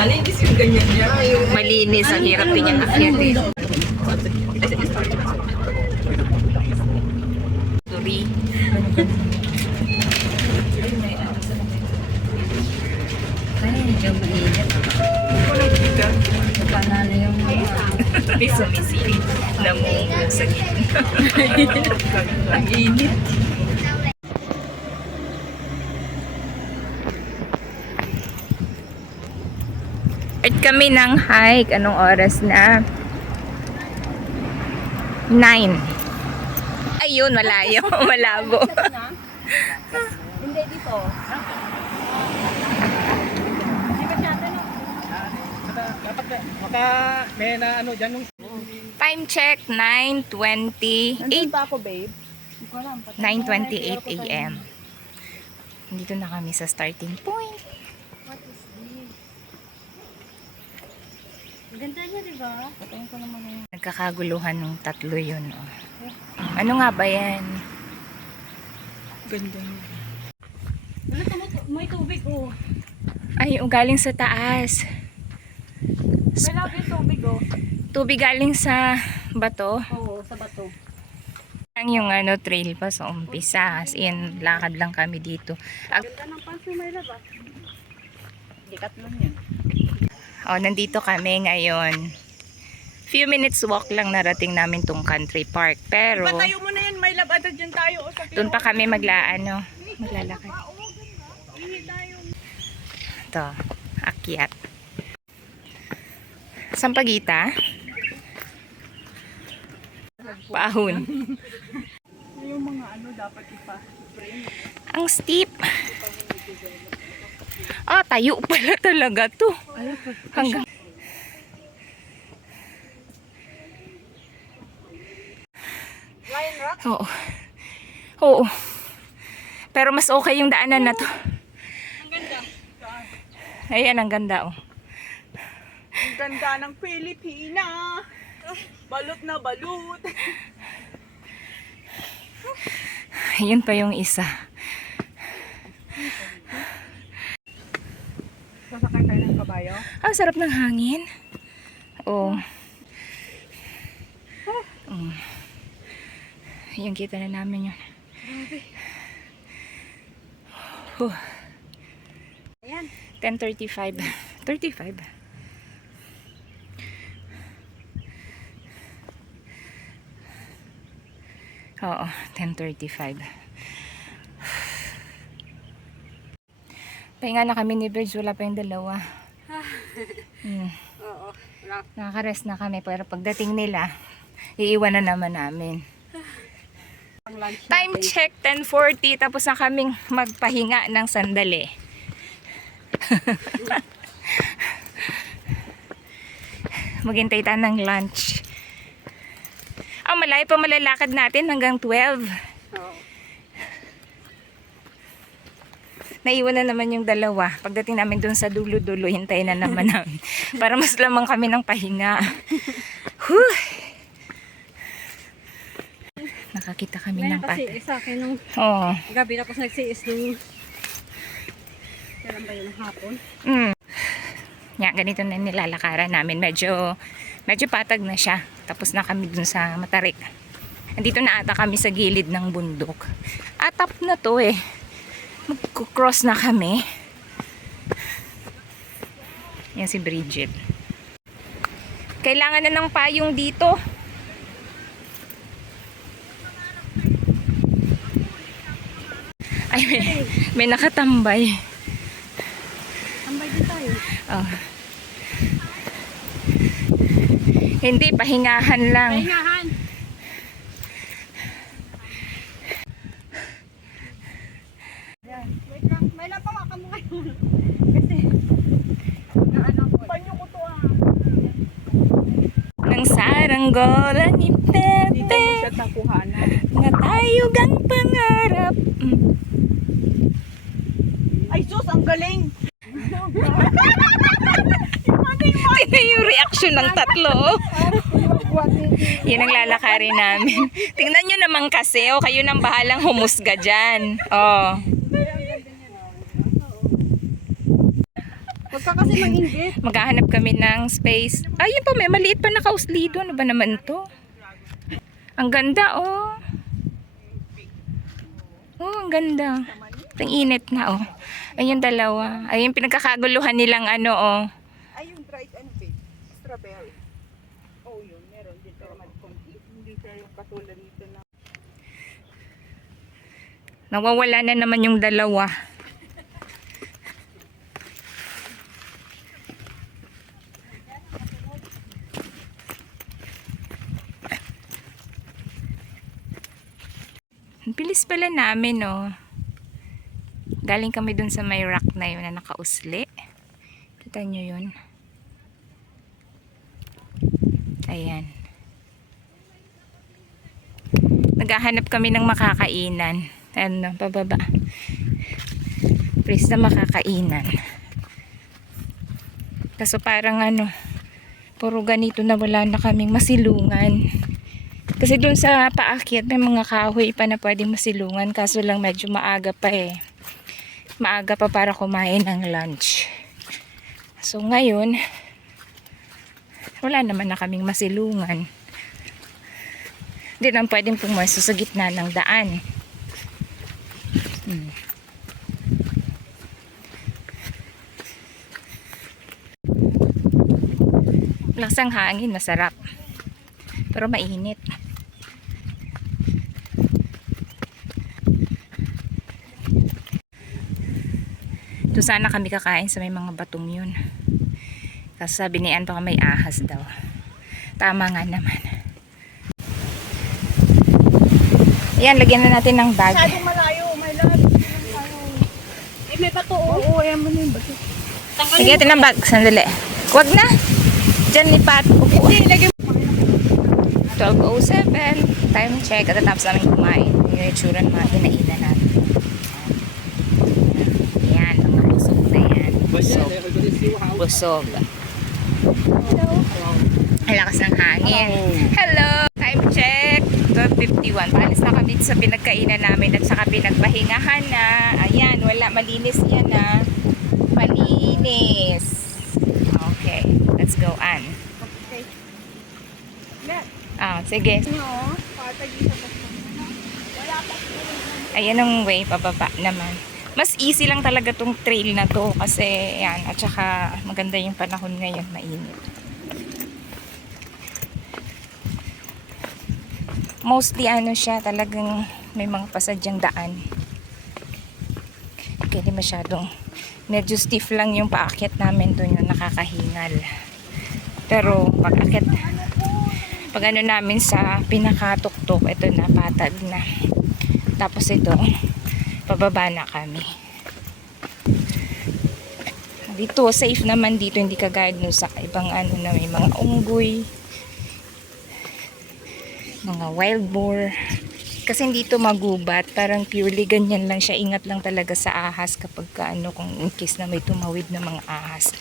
Malinis yung ganyan niya. Malinis, ang hirap din yung akyat eh. Sorry. Ay, medyo mainit. Panalo yung May sumisilip. Namumulong sa gitna. Ang init. At kami ng hike. Anong oras na? 9. Ayun, malayo. Malabo. Hindi dito. Maka may na ano dyan nung... Time check, 9:28. Nandun pa ako, babe. 9:28 a.m. Dito na kami sa starting point. Ganda niya, diba? Patayin ko naman yung... Nagkakaguluhan ng tatlo yun. Oh. Ano nga ba yan? Ganda niya. May tubig, oh. Ay, galing sa taas. May love yung tubig, oh. Tubig galing sa bato. Oo, sa bato. Ang yung trail pa sa umpisa. As in, lakad lang kami dito. Ganda ng pansin, may love, ah. Decathlon yan. Nandito kami ngayon. Few minutes walk lang narating namin tong country park. Pero, Patayo mo na yan, may labada dyan tayo. doon pa kami maglalakad. Ito, akyat. Sampagita. Paahon. Yung mga ano dapat ipa-spray. Ang steep. Tayo pala talaga to. Hanggang Lion Rock? Oo. Oo. Pero mas okay yung daanan na to. Ang ganda. Ayan, ang ganda oh. Ang ganda ng Pilipina. Balot na balot. Ayun pa yung isa. Sasakay tayo ng kabayo? Ang sarap ng hangin. Oh. Yung kita na namin yun. Ayan. 10:35. 35. Oo, 10:35. Pahinga na kami ni Birds, wala pa yung dalawa. Oo. Wala. Nakaka-rest na kami, pero pagdating nila, iiwan na naman namin. Ang lunch Time natin. check, 10:40, tapos na kaming magpahinga ng sandali. Maghintay tayo ng lunch. Malayo pa malalakad natin hanggang 12. Oo. Naiwan na naman yung dalawa. Pagdating namin dun sa dulo-dulo, hintayin na naman namin. Para mas lamang kami ng pahinga. Whew! Nakakita kami ng Kasi pat. sa akin nung Oo. gabi tapos nagsiis nung kailan ba yun ng hapon? Yan, ganito na nilalakaran namin. Medyo patag na siya. Tapos na kami dun sa Matarik. Andito na ata kami sa gilid ng bundok. Atap na to eh. Mag-cross na kami. Yan si Bridget. Kailangan na ng payong dito. Ay, may nakatambay. Tambay din tayo. Oh. Hindi, pahingahan lang. Pahingahan. Wait lang. May napawa ka mo ngayon. Kasi naano ko. Panyo ko to ah. Nang saranggola ni Dito mo Pepe siya takuhanan. nga tayo gang pangarap. Ay sus, ang galing. Tingnan yung reaction ng tatlo. Yan ang lalakarin namin. Tingnan nyo naman kasi, kayo nang bahalang humusga dyan. Huwag ka kasi mainggit. Maghahanap kami ng space. Ayun pa, may maliit pa na kauslido. Ano ba naman to? Ang ganda, oh. Oh, ang ganda. Ang init na, oh. Ayun dalawa. Ayun pinagkakaguluhan nilang ano, oh. Ay, yung dried ano ba? Strawberry. Oh, yun. Meron din. Pero mag-complete. Hindi siya yung katulad nito na. Nawawala na naman yung dalawa. Ang bilis pala namin, oh. Galing kami dun sa may rock na yun na nakausli. Kita nyo yun. Ayan. Naghahanap kami ng makakainan. Ano, pababa. Please na makakainan. Kaso parang ano, puro ganito na wala na kaming masilungan. Kasi dun sa paakyat may mga kahoy pa na pwedeng masilungan. Kaso lang medyo maaga pa eh. Maaga pa para kumain ng lunch. So ngayon, wala naman na kaming masilungan. Hindi naman pwedeng pumasok sa gitna ng daan. Lasang hangin, masarap. Pero mainit. Doon sana kami kakain sa may mga batong yun. Kasi sabi ni Ann baka may ahas daw. Tama nga naman. Yan, lagyan na natin ng bag. Masyadong malayo. May lahat. Eh, may bato. Oo, ayan mo na yung bato. Lagyan natin ng bag. Sandali. Huwag na. Diyan lipat. Upo. Hindi, lagyan mo. 12:07. Time check. At tapos namin kumain. Yung itsura ng mga kinainan natin. Yan, mga busog na yan. Busog. Busog. Ang lakas ng hangin. Hello! Time check. 12:51. Paalis na kami sa pinagkainan namin at saka pinagpahingahan na. Ayan, wala. Malinis yan na. Malinis. Okay. Let's go, Ann. Okay. Net. Ah, sige. Nyo, patagi sa bato. Wala pa. Ayan ang way, pababa naman. Mas easy lang talaga tong trail na to kasi yan, at saka maganda yung panahon ngayon, mainit. Mostly ano siya, talagang may mga pasadyang daan. Okay, di masyadong medyo stiff lang yung paakyat namin doon, yung nakakahingal. Pero pag ano namin sa pinakatuktok, ito na, patag na. Tapos ito, pababa na kami. Dito, safe naman dito, hindi kagaya dun sa ibang ano na may mga unggoy, mga wild boar. Kasi hindi to magubat, parang purely ganyan lang siya. Ingat lang talaga sa ahas kapag ano, kung in case na may tumawid na mga ahas.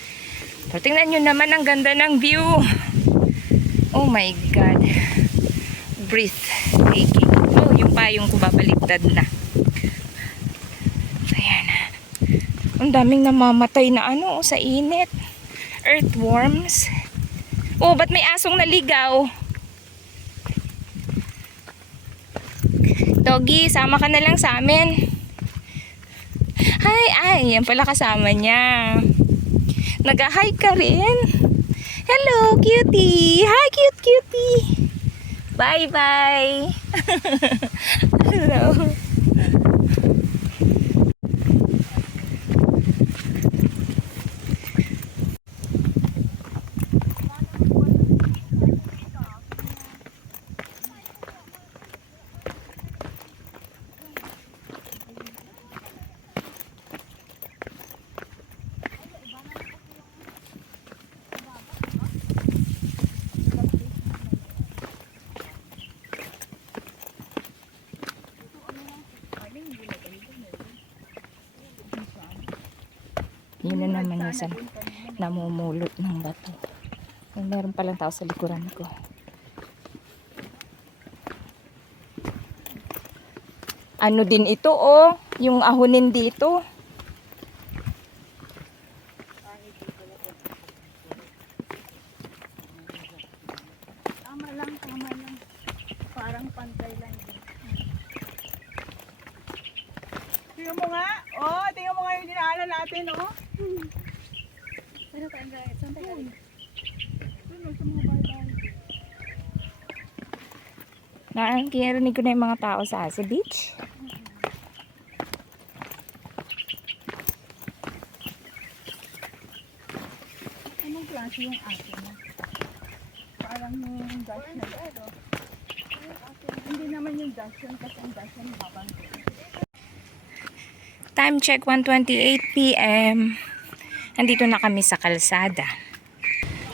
Pero tingnan nyo naman, ang ganda ng view. Oh my God. Breathtaking. Oh, yung payong ko babaliktad na. Ayan. Ang daming namamatay na ano sa init. Earthworms. Oh, ba't may asong naligaw? Doggy, sama ka na lang sa amin. Hi, ay, yan pala kasama niya. Nag-hi ka rin. Hello, cutie. Hi, cute cutie. Bye-bye. Hello. Yun na naman yung sa namumulot ng bato. Ay, meron palang tao sa likuran ko. Ano din ito, oh, yung ahonin dito. tama lang. Parang pantay lang din. Tingnan mo nga. Oh, tingnan mo nga yung dinaanan natin, oh. Ano ka, Andrea? Saan tayo galing? Ano, sa mga bahay-bahay. Nakikirinig ko na yung mga tao sa beach. Anong klase yung atin mo? Parang yung dash na ito. Hindi naman yung dash yun kasi ang dash yun habang. Time check 1:28 p.m. Nandito na kami sa kalsada.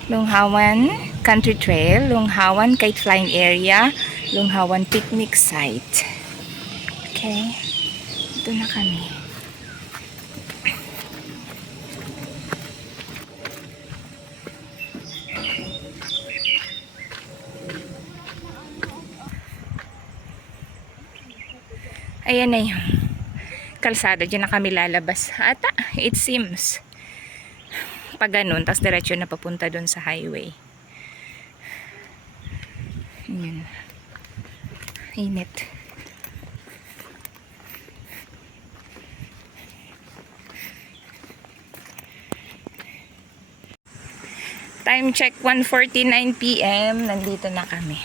Lunghawan Country Trail, Lunghawan Kite Flying Area, Lunghawan Picnic Site. Okay. Dito na kami. Ayan na yung kalsada. Diyan na kami lalabas. Ata, it seems. Pag ganun, tapos diretso na papunta dun sa highway. Ayan. Init. Time check 1:49 p.m. Nandito na kami.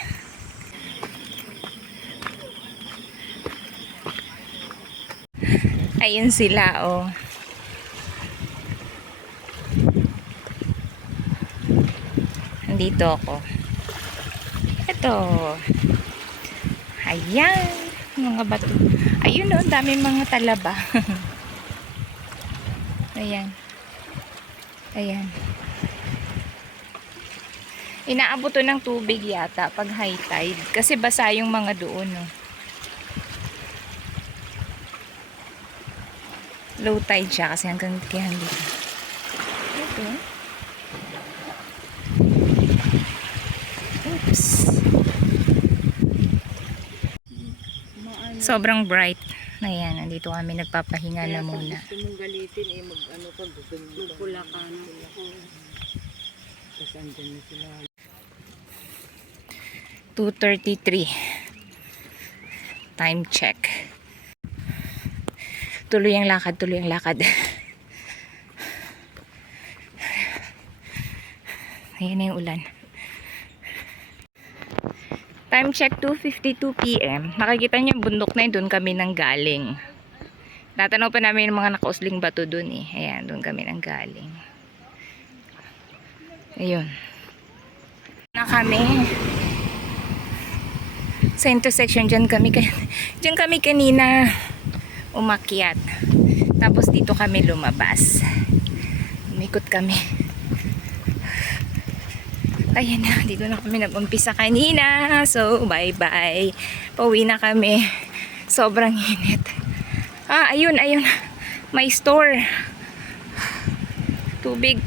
Ayun sila, oh. Nandito ako. Ito. Ayan. Mga bato. Ayun, oh. Daming mga talaba. Ayan. Ayan. Inaabot to ng tubig yata pag high tide. Kasi basa yung mga doon, oh. Low tide siya kasi hanggang kihan dito. Ito. Oops. Sobrang bright. Ayan, nandito kami nagpapahinga na muna. Gusto mong galitin eh, mag-ano ka, gugula ka na. Tapos andyan na sila. 2:33. Time check. Tuloy ang lakad, tuloy ang lakad. Ayan na yung ulan. Time check 2:52 p.m. Nakikita niyo yung bundok na yun, doon kami nang galing. Natanaw pa namin yung mga nakausling bato doon eh. Ayan, doon kami nang galing. Ayun. Na kami sa intersection, dyan kami kanina umakyat. Tapos dito kami lumabas. Umikot kami. Ayan na, dito na kami nag-umpisa kanina. So, bye-bye. Pauwi na kami. Sobrang init. Ayun. May store. Tubig.